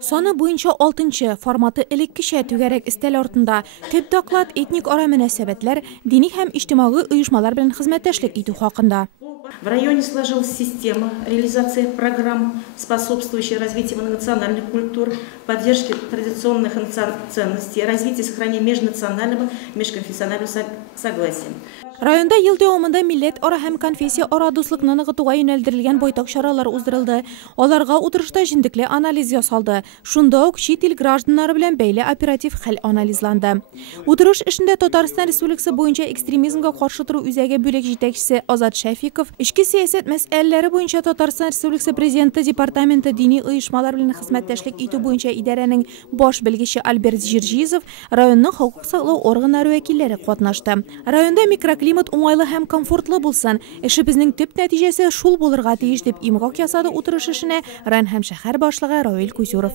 Саны буенча 6-нчы, форматы элеккечә түгәрәк өстәл артында төп доклад этник ара мөнәсәбәтләр, дини һәм иҗтимагый оешмалар белән хезмәттәшлек итү хакында. В районе сложилась система реализации программ, способствующих развитию многонациональных культур, поддержке традиционных ценностей, развитию и сохранению межнационального и межконфессионального согласия. Районда ел дәвамында милләт ара һәм конфессия ара дуслыкны ныгытуга юнәлдерелгән байтак чаралар уздырылды. Аларга утырышта җентекле анализ ясалды. Шунда ук чит ил гражданнары белән бәйле оператив хәл анализланды. Утырыш эшендә Татарстан Республикасы буенча экстремизмга каршы тору үзәге бүлек җитәкчесе Азат Шәфиков, ички сәясәт мәсьәләләре буенча Татарстан Республикасы Президенты департаменты дини оешмалар белән хезмәттәшлек итү буенча идарәнең баш белгече Альберт Җирҗизов, районның хокук саклау органнары вәкилләре катнашты. Районда микроклимат уңайлы һәм комфортлы булсын, эшебезнең төп нәтиҗәсе шул булырга тиеш дип имгак ясады утырыш эшенә район һәм шәһәр башлыгы Равил Кузюров.